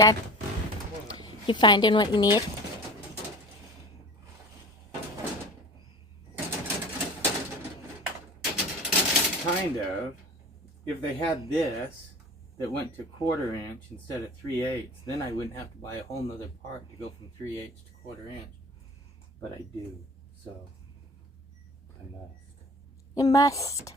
Dad, you finding what you need? Kind of. If they had this that went to 1/4 inch instead of 3/8, then I wouldn't have to buy a whole nother part to go from 3/8 to 1/4 inch. But I do, so I must. You must.